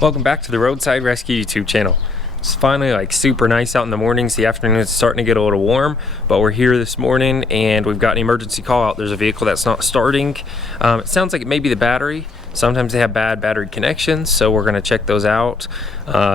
Welcome back to the Roadside Rescue YouTube channel. It's finally like super nice out in the mornings. The afternoon is starting to get a little warm, but we're here this morning and we've got an emergency call out. There's a vehicle that's not starting. It sounds like it may be the battery. Sometimes they have bad battery connections, so we're gonna check those out.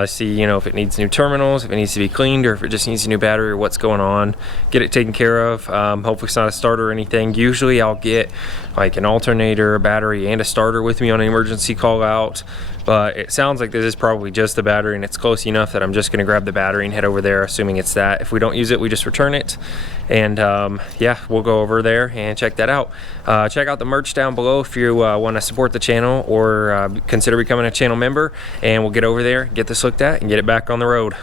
See, if it needs new terminals, if it needs to be cleaned, or if it just needs a new battery, or what's going on. Get it taken care of. Hopefully it's not a starter or anything. Usually I'll get like an alternator, a battery, and a starter with me on an emergency call out. But it sounds like this is probably just the battery, and it's close enough that I'm just gonna grab the battery and head over there, assuming it's that. If we don't use it, we just return it. And yeah, we'll go over there and check that out. Check out the merch down below if you wanna support the channel or consider becoming a channel member, and we'll get over there, get this looked at, and get it back on the road.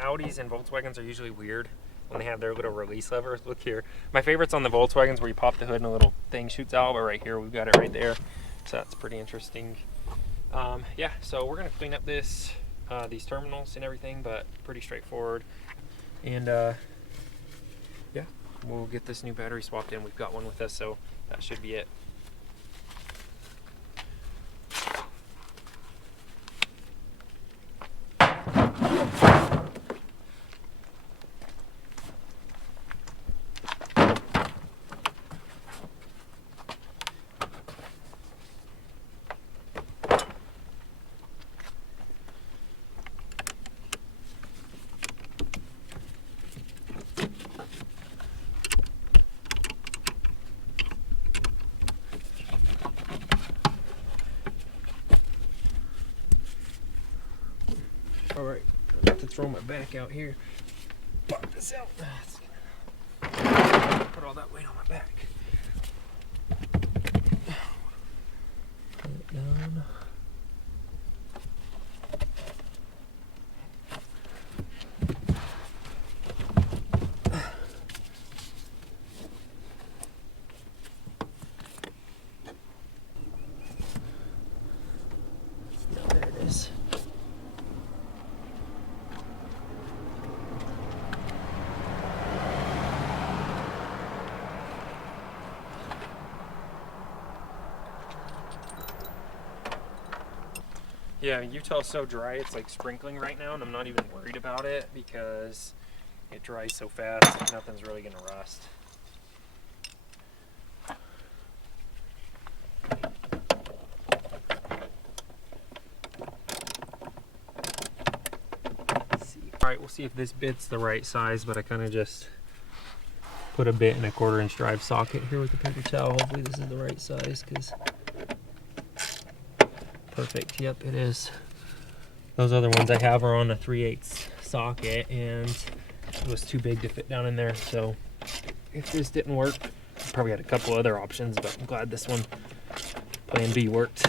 Audis and Volkswagens are usually weird when they have their little release levers. Look here. My favorite's on the Volkswagens where you pop the hood and a little thing shoots out, but right here we've got it right there. So that's pretty interesting. Yeah, so we're gonna clean up these terminals and everything, but pretty straightforward. And yeah, we'll get this new battery swapped in. We've got one with us, so that should be it. All right, I have to throw my back out here. Pop this out. Put all that weight on my back. Put it down. There it is. Yeah, Utah's so dry, it's like sprinkling right now, and I'm not even worried about it because it dries so fast, nothing's really gonna rust. Alright, we'll see if this bit's the right size, but I kind of just put a bit in a 1/4" drive socket here with the paper towel. Hopefully this is the right size, because perfect, yep, it is. Those other ones I have are on a 3/8 socket, and it was too big to fit down in there. So if this didn't work, I probably had a couple other options, but I'm glad this one, plan B, worked.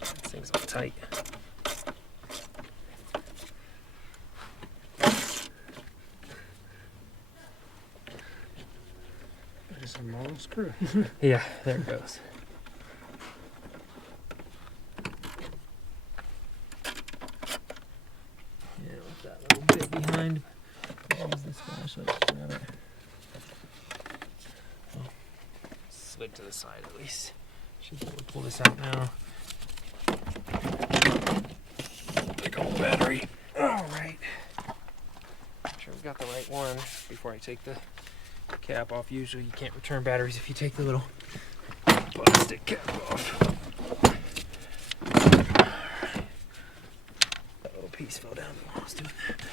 This thing's all tight. A long screw. Yeah, there it goes. Yeah, with that little bit behind. Use this flashlight to grab it. Oh, slid to the side at least. Should be able to pull this out now. Big old battery. All right. Make sure we got the right one before I take the cap off. Usually you can't return batteries if you take the little plastic cap off. That little piece fell down while I was doing that.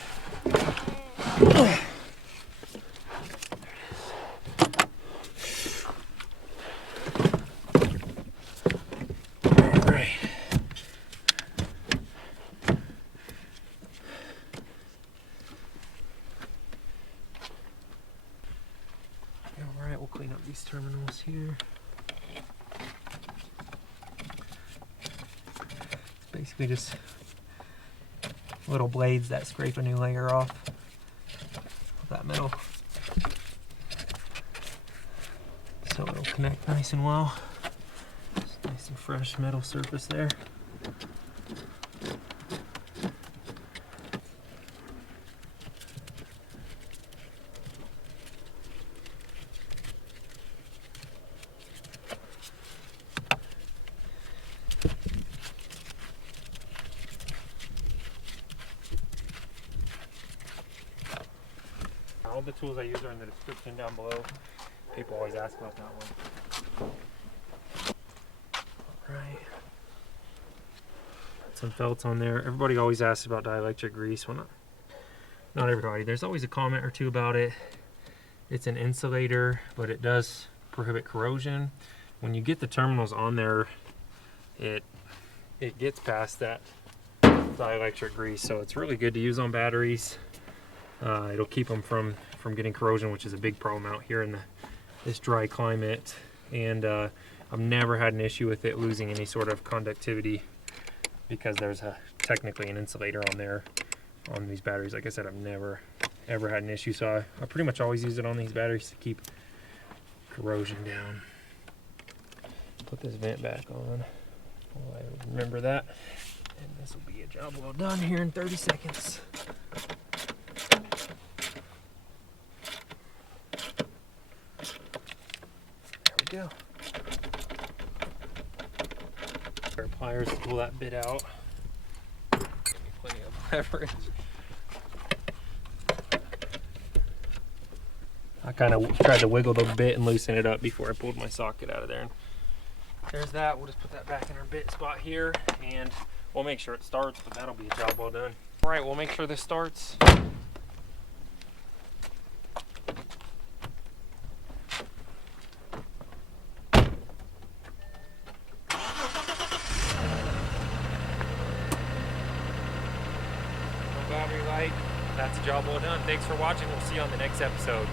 these terminals here. It's basically just little blades that scrape a new layer off of that metal, so it'll connect nice and well. Just nice and fresh metal surface there. All the tools I use are in the description down below. People always ask about that one. Alright. Some felts on there. Everybody always asks about dielectric grease. Well, not everybody. There's always a comment or two about it. It's an insulator, but it does prohibit corrosion. When you get the terminals on there, it gets past that dielectric grease, so it's really good to use on batteries. It'll keep them from getting corrosion, which is a big problem out here in this dry climate. And I've never had an issue with it losing any sort of conductivity because there's technically an insulator on there on these batteries. Like I said, I've never ever had an issue, so I pretty much always use it on these batteries to keep corrosion down. Put this vent back on. Oh, I remember that. And this will be a job well done here in 30 seconds. Go. Pair of pliers to pull that bit out. Plenty of leverage. I kind of tried to wiggle the bit and loosen it up before I pulled my socket out of there. And there's that. We'll just put that back in our bit spot here, and we'll make sure it starts, but that'll be a job well done. All right, we'll make sure this starts. Battery light. That's a job well done. Thanks for watching. We'll see you on the next episode.